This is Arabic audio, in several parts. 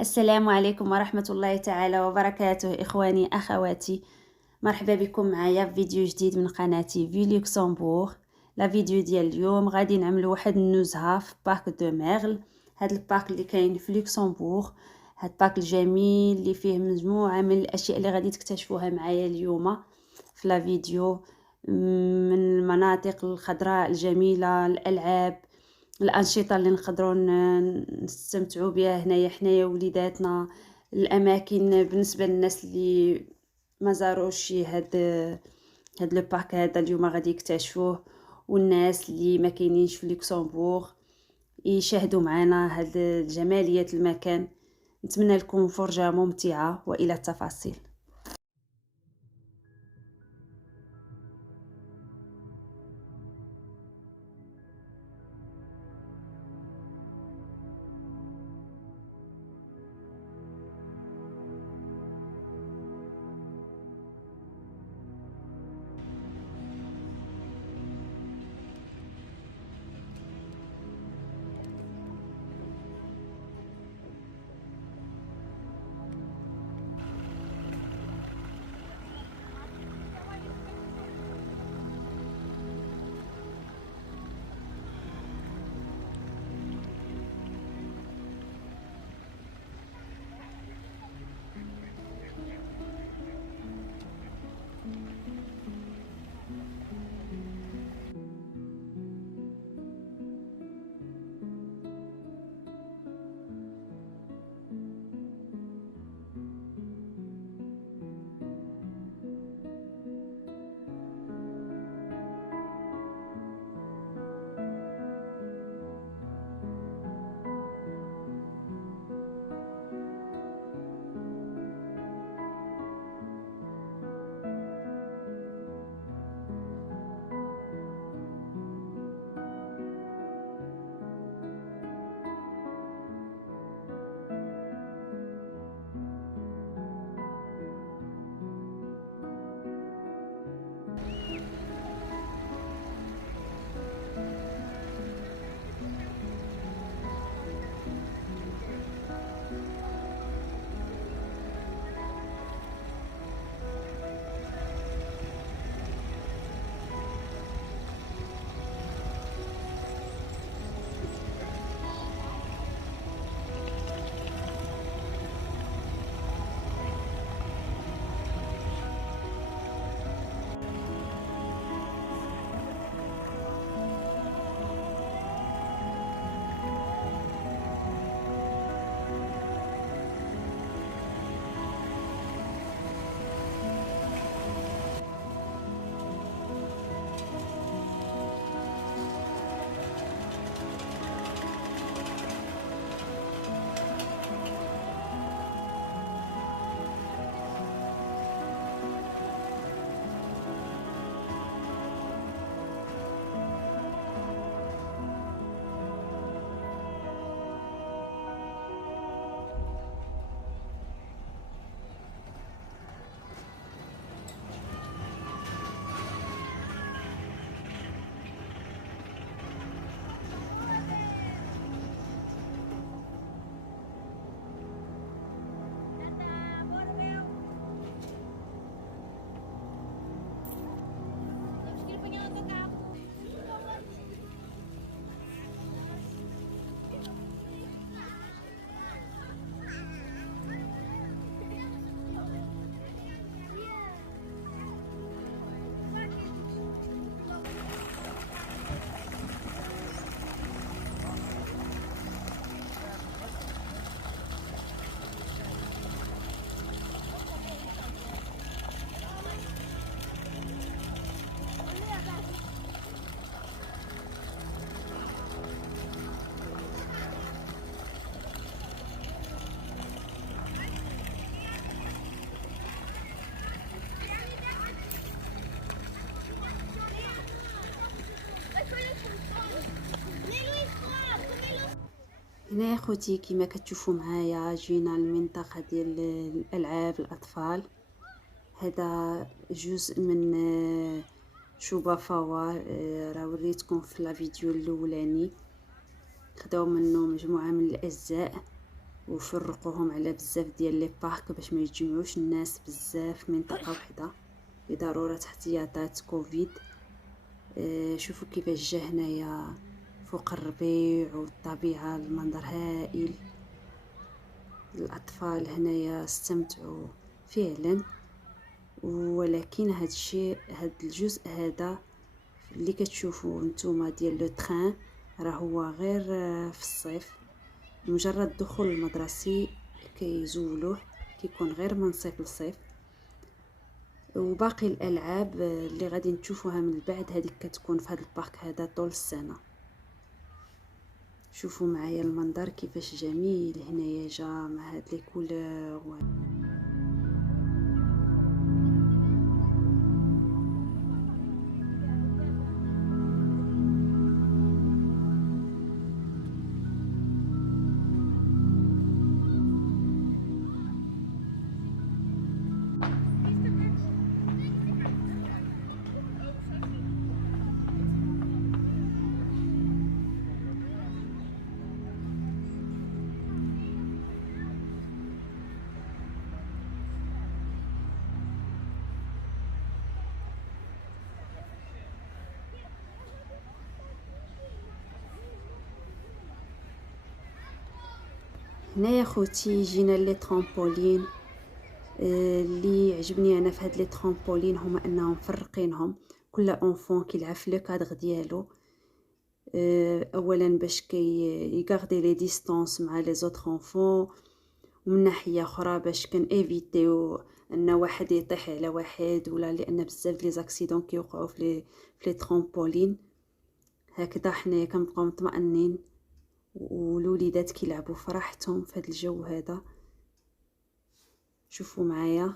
السلام عليكم ورحمة الله تعالى وبركاته إخواني أخواتي. مرحبا بكم معايا في فيديو جديد من قناتي في لوكسمبورغ. لا فيديو ديال اليوم غادي نعملوا واحد النزهة في بارك دو ميرل. هاد البارك اللي كاين في لوكسمبورغ، هاد البارك الجميل اللي فيه مجموعة من الأشياء اللي غادي تكتشفوها معايا اليوم في لا فيديو، من المناطق الخضراء الجميلة، الألعاب، الأنشطة اللي نقدروا نستمتعوا بها هنايا حنايا وليداتنا، الأماكن بالنسبة للناس اللي ما زاروش هاد لو بارك هذا اليوم غادي يكتشفوه، والناس اللي ما كاينينش في لوكسمبورغ يشاهدوا معنا هاد جمالية المكان. نتمنى لكم فرجة ممتعة وإلى التفاصيل. هنا يا خوتي كما كتشوفوا معايا جينا المنطقة ديال الالعاب الاطفال. هذا جزء من شوبا فوا، راه وريتكم في لا فيديو الاولاني. خداو منه مجموعة من الاجزاء وفرقوهم على بزاف ديال لي بارك باش ما يتجمعوش الناس بزاف في منطقه وحده لضروره احتياطات كوفيد. شوفوا كيفاش جا هنايا فوق الربيع والطبيعه، المنظر هائل. الاطفال هنايا استمتعوا فعلا. ولكن هاد الشيء، هاد الجزء هذا اللي كتشوفوا نتوما ديال لو تران راه هو غير في الصيف، مجرد دخول المدرسي كيزولوه، كيكون غير من صيف لصيف. وباقي الالعاب اللي غادي نشوفوها من بعد هذيك كتكون في هذا البارك هذا طول السنه. شوفوا معايا المنظر كيفاش جميل هنايا، جا مع هاد لي كولور. هنايا خوتي جينا لي ترامبولين. اللي عجبني انا في هاد لي ترامبولين هما انهم مفرقينهم، كل اونفون كيلعب في لو كادر ديالو. اولا باش يغاردي لي ديستانس مع لي زوتر اونفون، ومن ناحيه اخرى باش كان ايفيتيو ان واحد يطيح على واحد، ولا لان بزاف لي زاكسيدون كيوقعوا في لي ترامبولين. هكذا حنايا كنبقاو مطمئنين، والوليدات كيلعبوا فرحتهم في هذا الجو هذا. شوفوا معايا.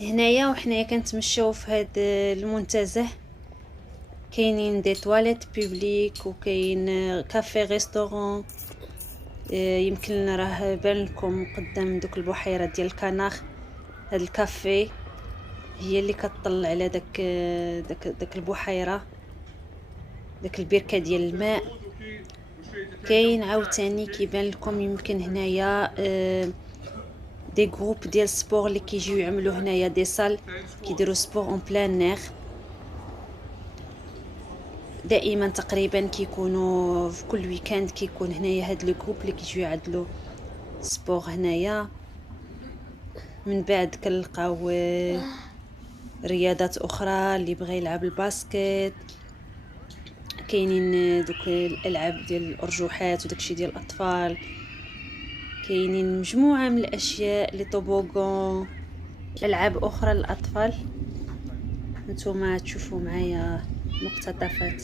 هنايا وحنايا كنتمشاو في هاد المنتزه، كاينين دي تواليت بوبليك وكاين كافي ريستورون. يمكن راه بان لكم قدام دوك البحيره ديال الكناخ. هاد الكافي هي اللي كتطل على داك البحيره، داك البركه ديال الماء. كاين عاوتاني كيبان لكم يمكن هنايا دي جروب ديال سبور اللي كيجيو يعملوا هنايا دي صال كيديروا سبور اون بلان نير. دائما تقريبا كيكونوا في كل ويكاند كيكون هنايا هاد لو جروب اللي كيجيو يعدلوا سبور هنايا. من بعد كنلقاو رياضات اخرى اللي بغى يلعب الباسكت. كاينين دوك الالعاب ديال الارجوحات وداكشي ديال الاطفال. كاينين مجموعه من الاشياء لي طوبوغون، العاب اخرى للاطفال. نتوما تشوفوا معايا مقتطفات.